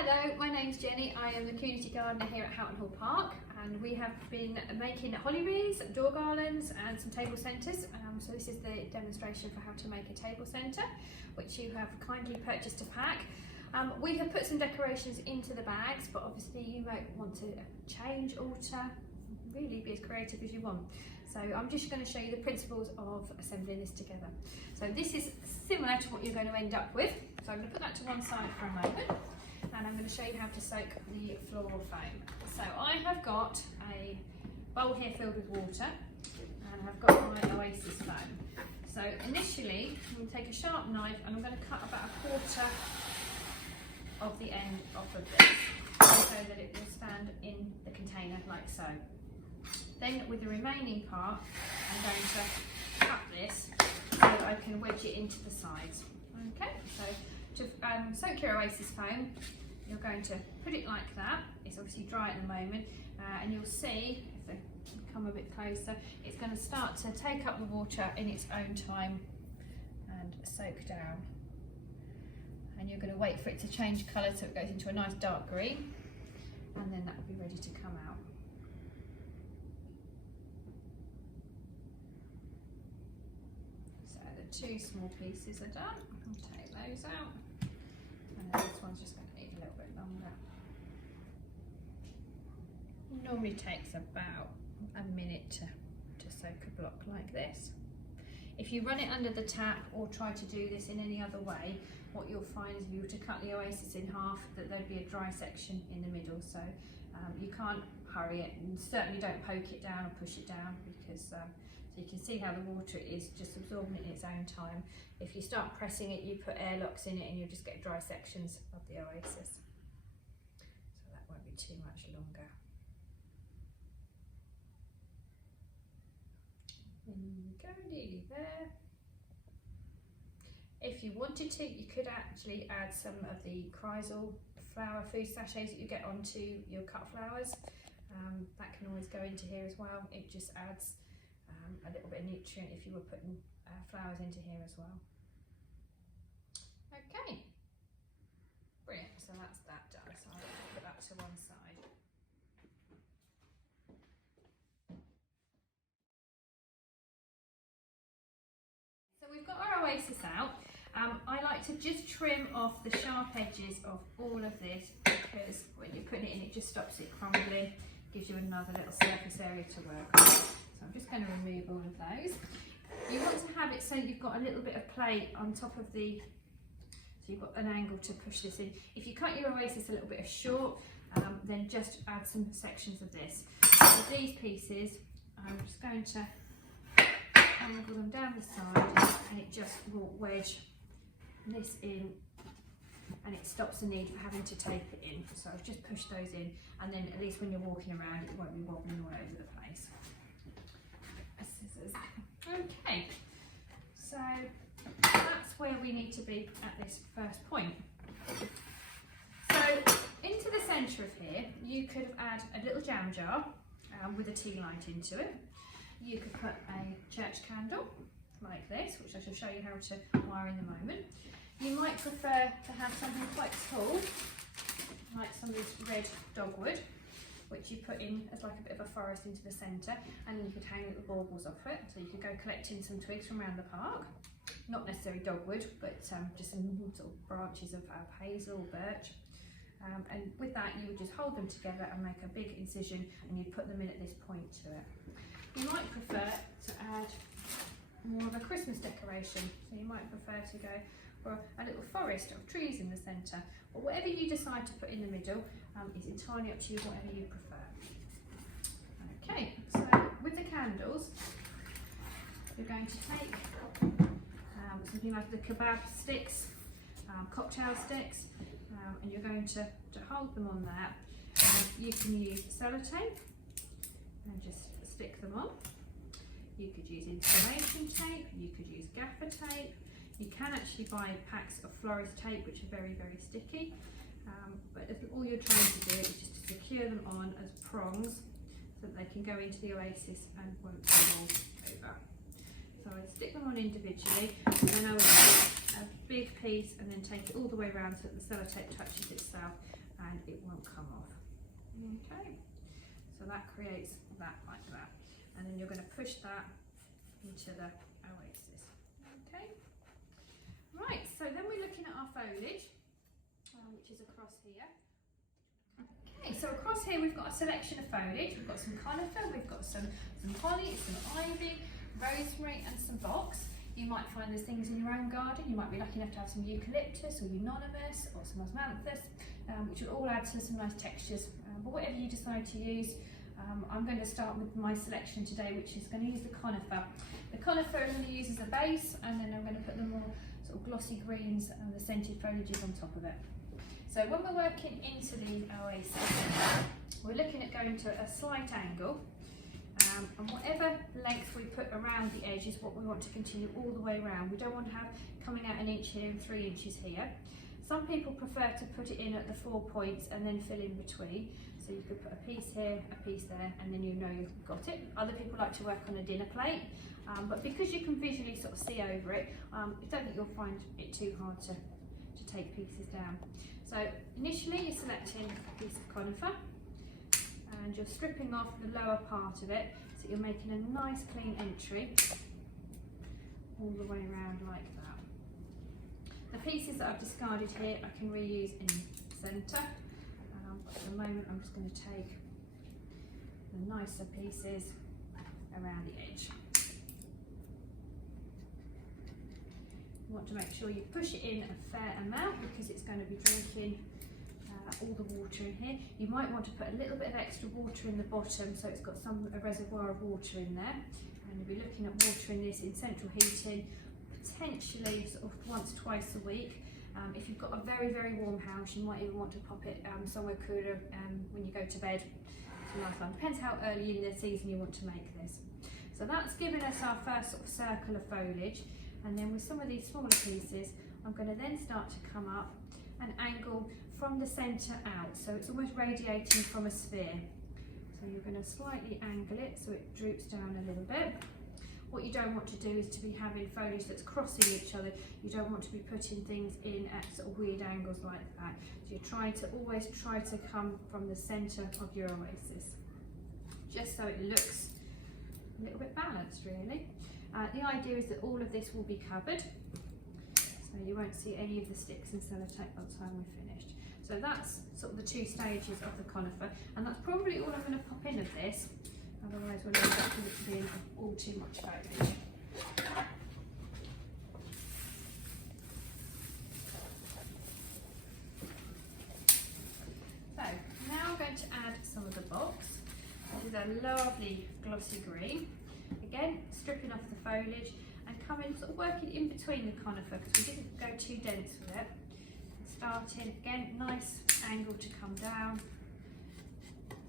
Hello, my name's Jenny. I am the community gardener here at Houghton Park, and we have been making holly wreaths, door garlands and some table centres. So this is the demonstration for how to make a table centre, which you have kindly purchased a pack. We have put some decorations into the bags, but obviously you might want to change, alter, really be as creative as you want. So I'm just going to show you the principles of assembling this together. So this is similar to what you're going to end up with. So I'm going to put that to one side for a moment, and I'm going to show you how to soak the floral foam. So I have got a bowl here filled with water, and I've got my Oasis foam. So initially I'm going to take a sharp knife and I'm going to cut about a quarter of the end off of this, so that it will stand in the container like so. Then with the remaining part I'm going to cut this so that I can wedge it into the sides. Okay, so to soak your Oasis foam, you're going to put it like that. It's obviously dry at the moment, and you'll see, if I come a bit closer, it's going to start to take up the water in its own time and soak down. And you're going to wait for it to change colour so it goes into a nice dark green, and then that will be ready to come out. So the two small pieces are done. I'll take those out, and then this one's just going to need a little bit longer. It normally takes about a minute to soak a block like this. If you run it under the tap or try to do this in any other way, what you'll find is if you were to cut the Oasis in half, that there'd be a dry section in the middle. So you can't hurry it, and certainly don't poke it down or push it down, because so you can see how the water is just absorbing it in its own time. If you start pressing it, you put airlocks in it and you'll just get dry sections of the Oasis. So that won't be too much longer. There you go, nearly there. If you wanted to, you could actually add some of the Chrysal flower food sachets that you get onto your cut flowers. That can always go into here as well. It just adds a little bit of nutrient if you were putting flowers into here as well. Okay, brilliant. So that's that done. So I'll put that to one side. So we've got our Oasis out. I like to just trim off the sharp edges of all of this, because when you're putting it in, it just stops it crumbling, gives you another little surface area to work with. So I'm just going to remove all of those. You want to have it so you've got a little bit of play on top of the, so you've got an angle to push this in. If you cut your Oasis a little bit short, then just add some sections of this. So these pieces, I'm just going to angle them down the side, and it just will wedge this in, and it stops the need for having to tape it in. So I've just pushed those in, and then at least when you're walking around it won't be wobbling all over the place. Scissors. Okay, so that's where we need to be at this first point. So into the centre of here, you could add a little jam jar with a tea light into it. You could put a church candle like this, which I shall show you how to wire in a moment. You might prefer to have something quite tall, like some of this red dogwood, which you put in as like a bit of a forest into the centre, and then you could hang little baubles off it. So you could go collecting some twigs from around the park, not necessarily dogwood, but just some sort of branches of hazel, birch. And with that, you would just hold them together and make a big incision, and you'd put them in at this point to it. You might prefer to add more of a Christmas decoration, so you might prefer to go for a little forest of trees in the centre, or whatever you decide to put in the middle is entirely up to you, whatever you prefer. Okay, so with the candles, you're going to take something like the kebab sticks, cocktail sticks, and you're going to hold them on that. You can use sellotape and just stick them on. You could use insulation tape, you could use gaffer tape. You can actually buy packs of florist tape, which are very, very sticky. But all you're trying to do is just to secure them on as prongs so that they can go into the Oasis and won't fall over. So I stick them on individually, and then I would take a big piece and then take it all the way around so that the sellotape touches itself, and it won't come off. Okay, so that creates that like that, and then you're going to push that into the oasis. Okay, right, so then we're looking at our foliage, which is across here. Okay, so across here we've got a selection of foliage. We've got some conifer, we've got some holly, some ivy, rosemary and some box. You might find there's things in your own garden. You might be lucky enough to have some eucalyptus or unanimous or some osmanthus, which will all add to some nice textures. But whatever you decide to use, I'm going to start with my selection today, which is going to use the conifer. The conifer I'm going to use as a base, and then I'm going to put the more sort of glossy greens and the scented foliages on top of it. So when we're working into the oasis, we're looking at going to a slight angle. And whatever length we put around the edge is what we want to continue all the way around. We don't want to have coming out 1 inch here and 3 inches here. Some people prefer to put it in at the 4 points and then fill in between. So you could put a piece here, a piece there, and then you know you've got it. Other people like to work on a dinner plate, but because you can visually sort of see over it, I don't think you'll find it too hard to take pieces down. So initially you're selecting a piece of conifer, and you're stripping off the lower part of it, so you're making a nice clean entry all the way around like that. The pieces that I've discarded here I can reuse in the centre, but at the moment I'm just going to take the nicer pieces around the edge. You want to make sure you push it in a fair amount because it's going to be drinking all the water in here. You might want to put a little bit of extra water in the bottom so it's got a reservoir of water in there, and you'll be looking at watering this in central heating potentially sort of once, twice a week. If you've got a very, very warm house, you might even want to pop it somewhere cooler when you go to bed. Depends how early in the season you want to make this. So that's given us our first sort of circle of foliage, and then with some of these smaller pieces I'm going to then start to come up and angle from the centre out, so it's almost radiating from a sphere. So you're going to slightly angle it so it droops down a little bit. What you don't want to do is to be having foliage that's crossing each other. You don't want to be putting things in at sort of weird angles like that. So you're trying to always try to come from the centre of your oasis, just so it looks a little bit balanced really. The idea is that all of this will be covered, so you won't see any of the sticks and sellotape by the time we're finished. So that's sort of the 2 stages of the conifer, and that's probably all I'm going to pop in of this, otherwise we'll end up with it being all too much foliage. So now I'm going to add some of the box. This is a lovely glossy green. Again, stripping off the foliage and coming sort of working in between the conifer because we didn't go too dense with it. Starting again, nice angle to come down,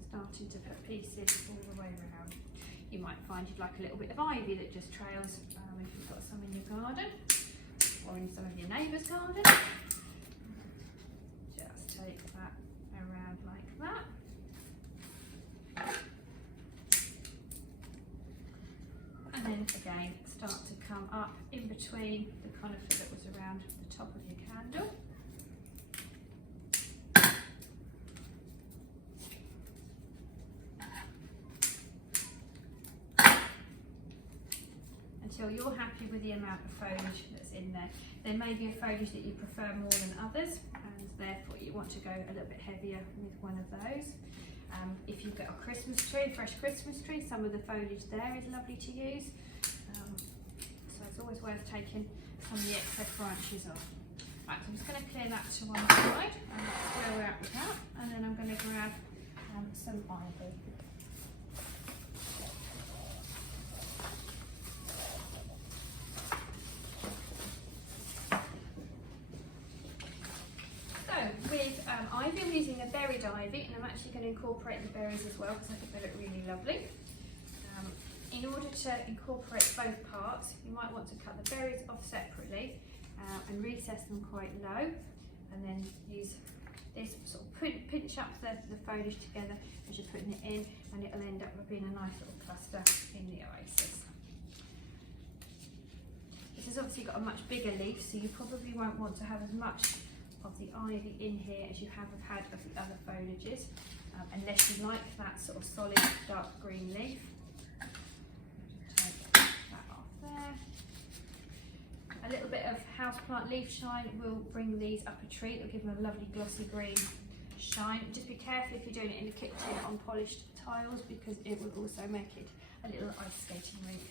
starting to put pieces all the way around. You might find you'd like a little bit of ivy that just trails if you've got some in your garden or in some of your neighbour's garden. Just take that around like that. And then again, start to come up in between the conifer that was around the top of your candle. Until you're happy with the amount of foliage that's in there. There may be a foliage that you prefer more than others, and therefore you want to go a little bit heavier with one of those. If you've got a Christmas tree, a fresh Christmas tree, some of the foliage there is lovely to use. So it's always worth taking some of the excess branches off. Right, so I'm just going to clear that to one side, and that's where we're at with that. And then I'm going to grab some ivy. With ivy, I'm using a berried ivy, and I'm actually going to incorporate the berries as well because I think they look really lovely. In order to incorporate both parts, you might want to cut the berries off separately and recess them quite low, and then use this sort of pinch up the foliage together as you're putting it in, and it'll end up being a nice little cluster in the oasis. This has obviously got a much bigger leaf, so you probably won't want to have as much of the ivy in here as you have had of the other foliages, unless you like that sort of solid dark green leaf. Take that off there. A little bit of houseplant leaf shine will bring these up a treat. It'll give them a lovely glossy green shine. Just be careful if you're doing it in the kitchen on polished tiles, because it will also make it a little ice skating rink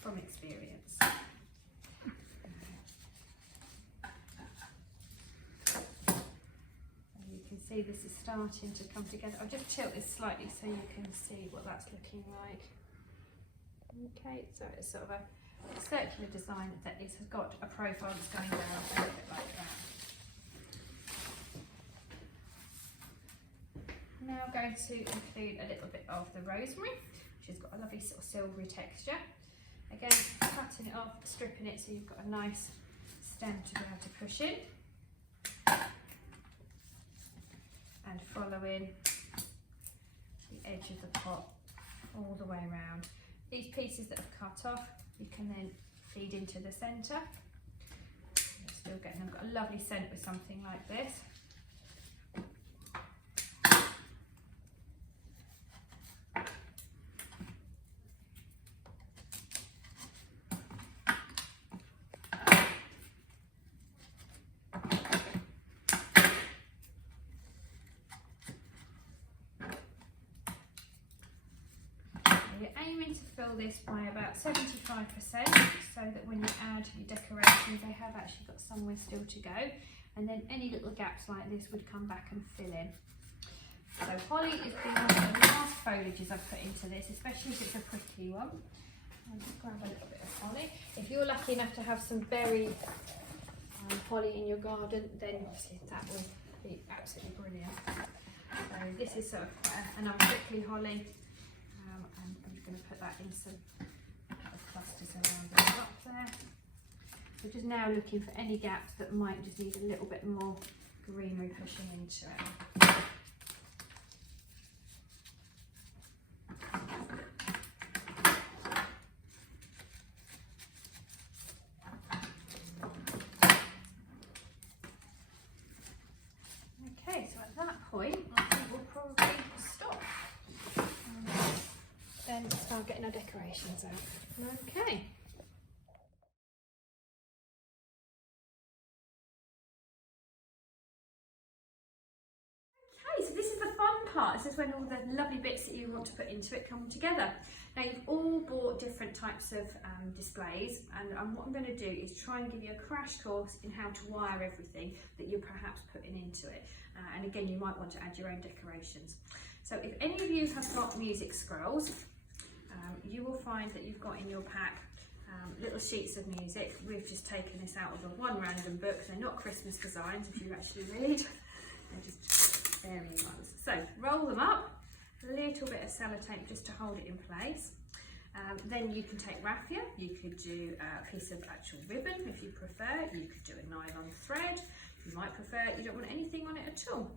from experience. You can see this is starting to come together. I'll just tilt this slightly so you can see what that's looking like. Okay, so it's sort of a circular design that has got a profile that's going down a little bit like that. Now I'm going to include a little bit of the rosemary, which has got a lovely sort of silvery texture. Again, cutting it off, stripping it so you've got a nice stem to be able to push in. And following the edge of the pot all the way around. These pieces that I've cut off, you can then feed into the centre. Still getting, I've got a lovely scent with something like this. Aiming to fill this by about 75%, so that when you add your decorations they have actually got somewhere still to go, and then any little gaps like this would come back and fill in. So holly is one of the last foliages I've put into this, especially if it's a prickly one. I'll just grab a little bit of holly. If you're lucky enough to have some berry holly in your garden, then obviously that will be absolutely brilliant. So this is sort of another prickly holly. And I'm just going to put that in some clusters around the top there. So just now looking for any gaps that might just need a little bit more greenery pushing into it. Okay, so at that point I think we'll probably stop. Then start getting our decorations out. Okay. Okay, so this is the fun part. This is when all the lovely bits that you want to put into it come together. Now you've all bought different types of displays, and what I'm going to do is try and give you a crash course in how to wire everything that you're perhaps putting into it. And again, you might want to add your own decorations. So if any of you have got music scrolls, you will find that you've got in your pack little sheets of music. We've just taken this out of one random book. They're not Christmas designs if you actually read. They're just varying ones. So roll them up, a little bit of sellotape just to hold it in place. Then you can take raffia. You could do a piece of actual ribbon if you prefer. You could do a nylon thread. You might prefer you don't want anything on it at all.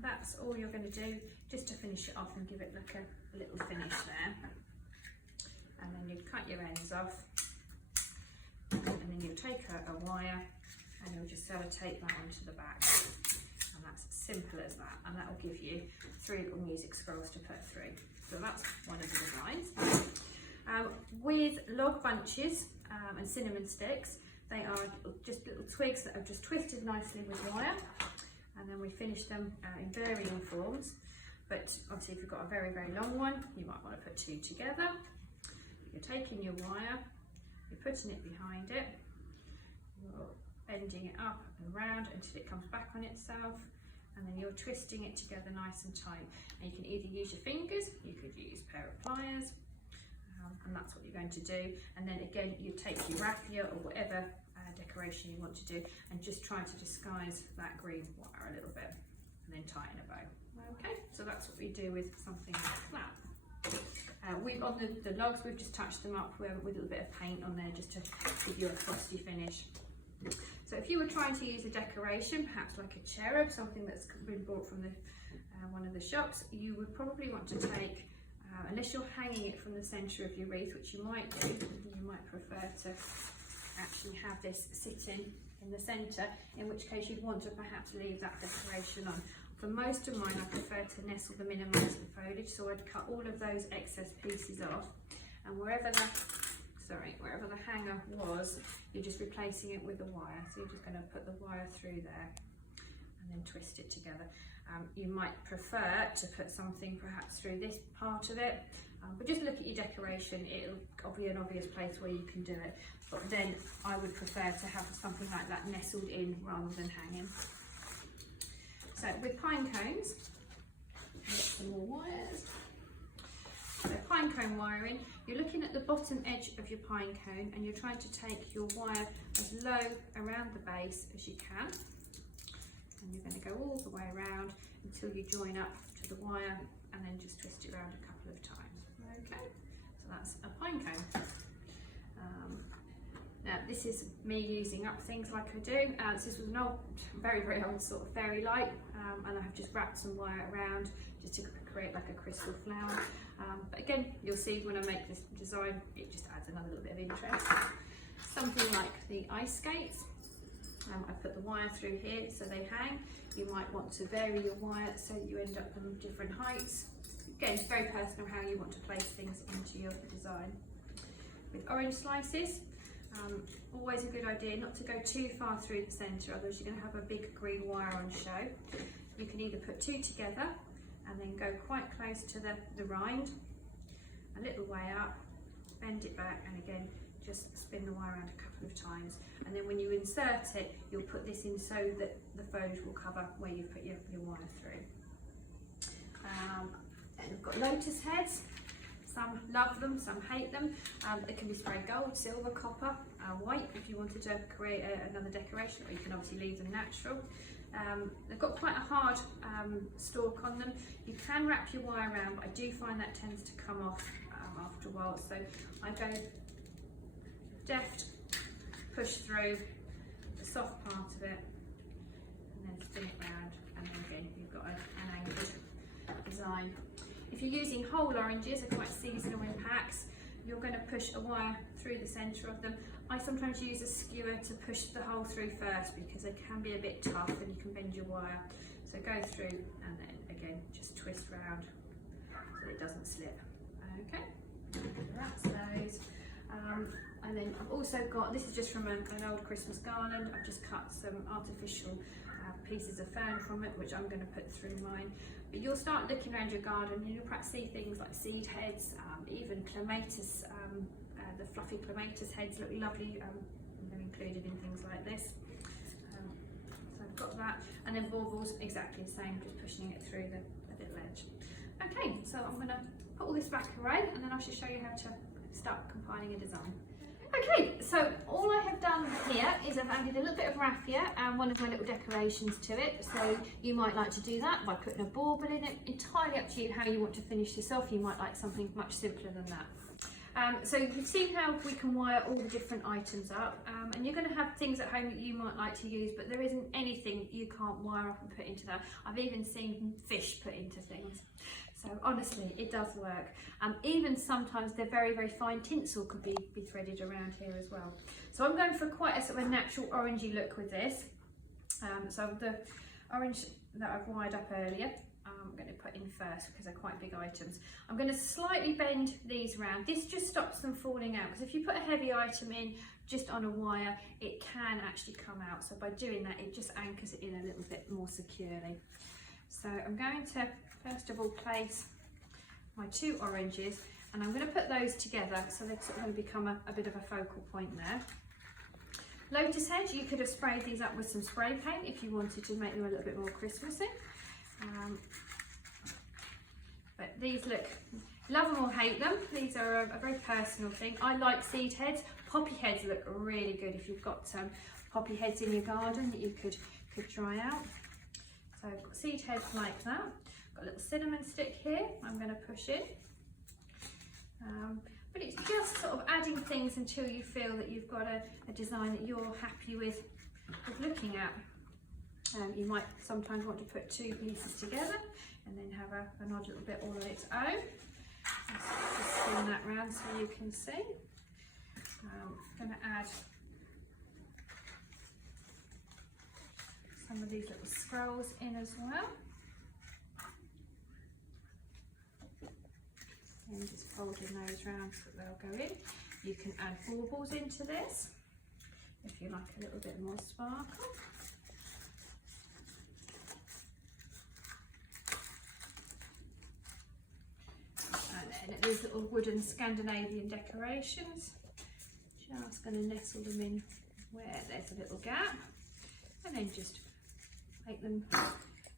That's all you're going to do just to finish it off and give it like a little finish there. And then you cut your ends off, and then you'll take a wire and you'll just sellotape that onto the back. And that's as simple as that, and that will give you 3 little music scrolls to put through. So that's one of the designs. With log bunches and cinnamon sticks, they are just little twigs that are just twisted nicely with wire, and then we finish them in varying forms. But obviously if you've got a very, very long one, you might want to put 2 together. You're taking your wire, you're putting it behind it, you're bending it up and round until it comes back on itself, and then you're twisting it together nice and tight. And you can either use your fingers, you could use a pair of pliers, and that's what you're going to do. And then again, you take your raffia or whatever decoration you want to do, and just try to disguise that green wire a little bit, and then tighten a bow. Okay, so that's what we do with something like that. On the logs, we've just touched them up with a little bit of paint on there just to give you a frosty finish. So if you were trying to use a decoration, perhaps like a cherub, something that's been bought from one of the shops, you would probably want to take, unless you're hanging it from the centre of your wreath, which you might do, you might prefer to actually have this sitting in the centre, in which case you'd want to perhaps leave that decoration on. For most of mine, I prefer to nestle them in amongst the foliage, so I'd cut all of those excess pieces off, and wherever the hanger was, you're just replacing it with a wire. So you're just going to put the wire through there and then twist it together. You might prefer to put something perhaps through this part of it, but just look at your decoration. It'll be an obvious place where you can do it, but then I would prefer to have something like that nestled in rather than hanging. So with pine cones, get some more wires. So pine cone wiring, you're looking at the bottom edge of your pine cone and you're trying to take your wire as low around the base as you can. And you're going to go all the way around until you join up to the wire, and then just twist it around a couple of times. Okay, so that's a pine cone. Now this is me using up things like I do. This was an old, very old sort of fairy light, and I've just wrapped some wire around just to create like a crystal flower. But again, you'll see when I make this design, it just adds another little bit of interest. Something like the ice skates. I put the wire through here so they hang. You might want to vary your wire so that you end up on different heights. Again, it's very personal how you want to place things into your design. With orange slices, always a good idea not to go too far through the centre, otherwise you're going to have a big green wire on show. You can either put two together and then go quite close to the rind, a little way up, bend it back, and again just spin the wire around a couple of times, and then when you insert it, you'll put this in so that the foliage will cover where you put your wire through. And we've got lotus heads. Some love them, some hate them. They can be sprayed gold, silver, copper, white if you wanted to create another decoration, or you can obviously leave them natural. They've got quite a hard stalk on them. You can wrap your wire around, but I do find that tends to come off after a while. So I go deft, push through the soft part of it, and then spin it round, and then again you've got an angled design. If you're using whole oranges, they're quite seasonal in packs, you're going to push a wire through the centre of them. I sometimes use a skewer to push the hole through first because they can be a bit tough and you can bend your wire. So go through and then again just twist round so it doesn't slip. Okay, that's those. And then I've also got, this is just from an old Christmas garland. I've just cut some artificial pieces of fern from it, which I'm going to put through mine. But you'll start looking around your garden and you'll perhaps see things like seed heads, even clematis, the fluffy clematis heads look lovely. They're included in things like this. So I've got that, and then baubles, exactly the same, just pushing it through the little edge. Okay, so I'm going to put all this back away and then I shall show you how to start compiling a design. Okay, so all I have done here is I've added a little bit of raffia and one of my little decorations to it. So you might like to do that by putting a bauble in it. Entirely up to you how you want to finish this off. You might like something much simpler than that. So you've seen how we can wire all the different items up, and you're going to have things at home that you might like to use, but there isn't anything you can't wire up and put into that. I've even seen fish put into things. So honestly, it does work. Even sometimes the very fine tinsel could be threaded around here as well. So I'm going for quite a sort of a natural orangey look with this. So the orange that I've wired up earlier, I'm going to put in first because they're quite big items. I'm going to slightly bend these around. This just stops them falling out, because if you put a heavy item in just on a wire, it can actually come out. So by doing that, it just anchors it in a little bit more securely. So I'm going to first of all place my two oranges, and I'm going to put those together so they're sort of going to become a bit of a focal point there. Lotus heads, you could have sprayed these up with some spray paint if you wanted to make them a little bit more Christmassy. But these look, love them or hate them, these are a very personal thing. I like seed heads. Poppy heads look really good if you've got some poppy heads in your garden that you could try out. So I've got seed heads like that. Got a little cinnamon stick here I'm going to push in. But it's just sort of adding things until you feel that you've got a design that you're happy with looking at. You might sometimes want to put two pieces together and then have an odd little bit all on its own. Just spin that round so you can see. I'm going to add some of these little scrolls in as well. And just folding those round so that they'll go in. You can add baubles into this if you like a little bit more sparkle. And then these little wooden Scandinavian decorations, just going to nestle them in where there's a little gap, and then just make them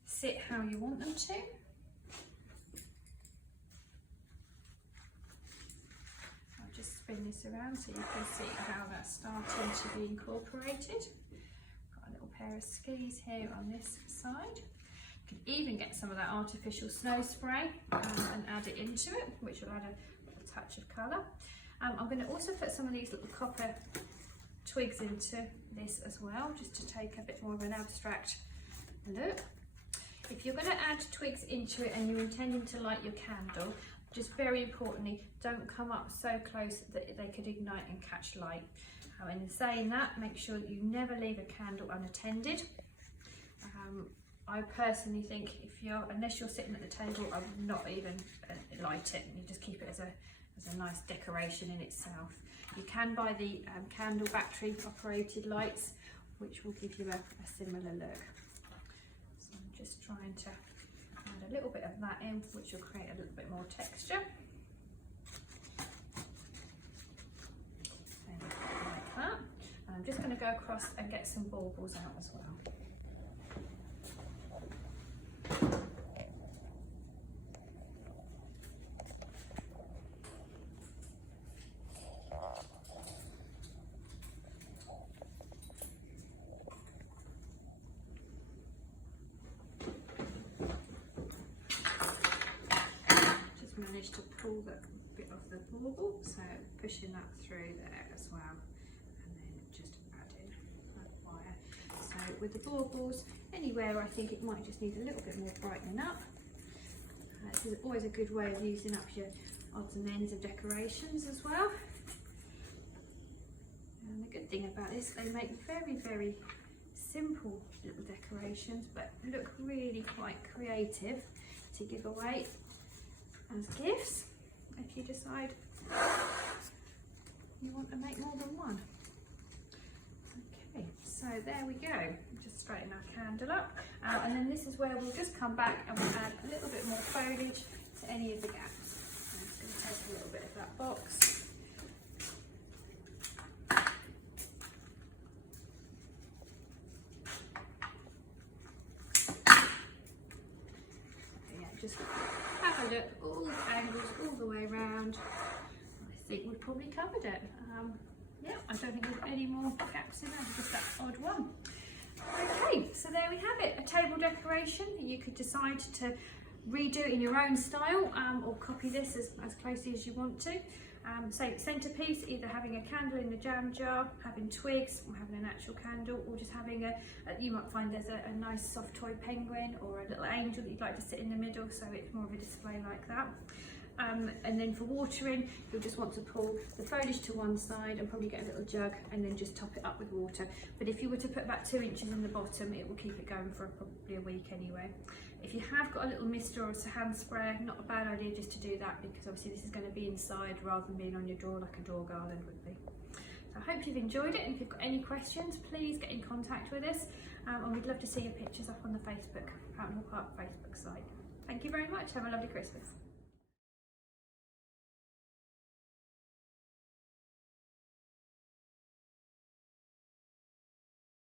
sit how you want them to. I'll just spin this around so you can see how that's starting to be incorporated. Got a little pair of skis here on this side. You can even get some of that artificial snow spray and add it into it, which will add a touch of colour. I'm going to also put some of these little copper twigs into this as well, just to take a bit more of an abstract look. If you're going to add twigs into it and you're intending to light your candle, just very importantly, don't come up so close that they could ignite and catch light. And in saying that, make sure that you never leave a candle unattended. I personally think unless you're sitting at the table, I would not even light it. You just keep it as a nice decoration in itself. You can buy the candle battery operated lights, which will give you a similar look. So I'm just trying to add a little bit of that in, which will create a little bit more texture. Like that. And I'm just going to go across and get some baubles out as well. Managed to pull the bit of the bauble, so pushing that through there as well, and then just adding that wire. So with the baubles, anywhere I think it might just need a little bit more brightening up. This is always a good way of using up your odds and ends of decorations as well. And the good thing about this, they make very, very simple little decorations, but look really quite creative to give away as gifts if you decide you want to make more than one. Okay, so there we go. Just straighten our candle up, and then this is where we'll just come back and we'll add a little bit more foliage to any of the gaps. I'm just going to take a little bit of that box. Just have a look, all the angles, all the way around. I think we've probably covered it. Yeah, I don't think there's any more gaps in there, just that odd one. Okay, so there we have it, a table decoration. You could decide to redo it in your own style, or copy this as closely as you want to. So centerpiece, either having a candle in the jam jar, having twigs, or having an actual candle, or just having you might find there's a nice soft toy penguin or a little angel that you'd like to sit in the middle, so it's more of a display like that. And then for watering, you'll just want to pull the foliage to one side and probably get a little jug and then just top it up with water. But if you were to put about 2 inches in the bottom, it will keep it going for probably a week anyway. If you have got a little mister or a hand sprayer, not a bad idea just to do that, because obviously this is going to be inside rather than being on your door like a door garland would be. So I hope you've enjoyed it, and if you've got any questions, please get in contact with us, and we'd love to see your pictures up on the Houghton Facebook site. Thank you very much. Have a lovely Christmas.